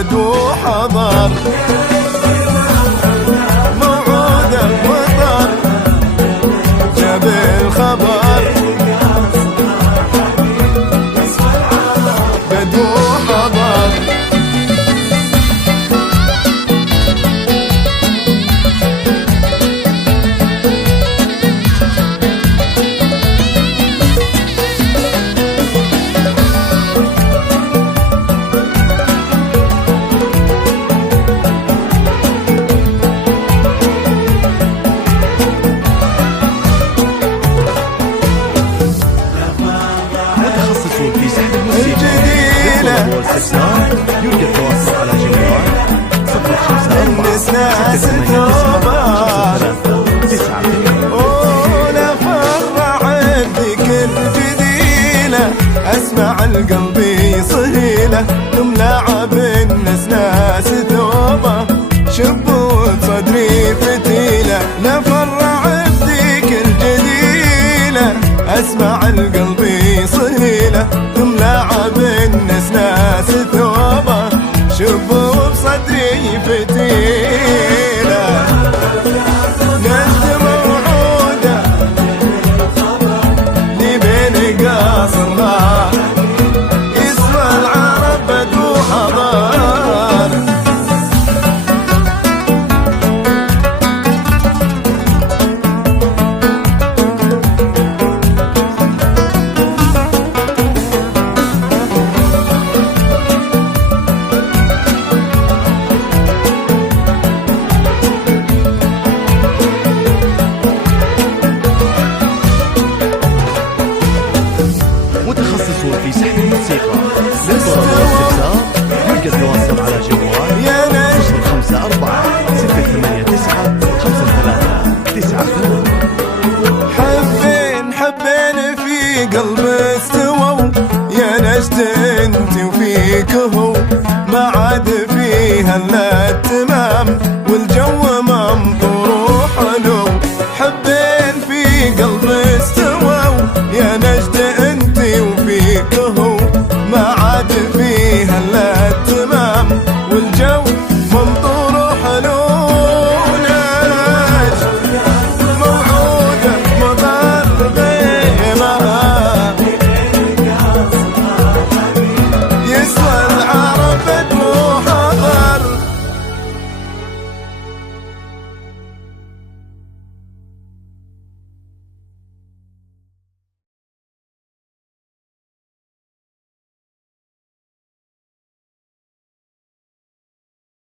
تعبد وحضر موعوده وطر جاب الخبر بد وحضر في سحب الموسيقى للطلب والاستفسار يرجى التواصل على جوال 054 ولا فرع عندك الجديلة اسمع القلب يصهيله تملعب الناس ناس ثوبه شبوت صدري فتيله لا فرع عندك الجديلة اسمع القلب يصهيله تملعب الناس ناس ثوبه شبوا بصدري فتيله نجد موعوده لبين قاصرها يسوى العرب بد وحضر في سحب الموسيقى للطلب والاستفسار يرجى التواصل على جوال 054 689 53 حبين في قلب استووا يا نجد انت وفيك هو ما عاد فيها الا التمام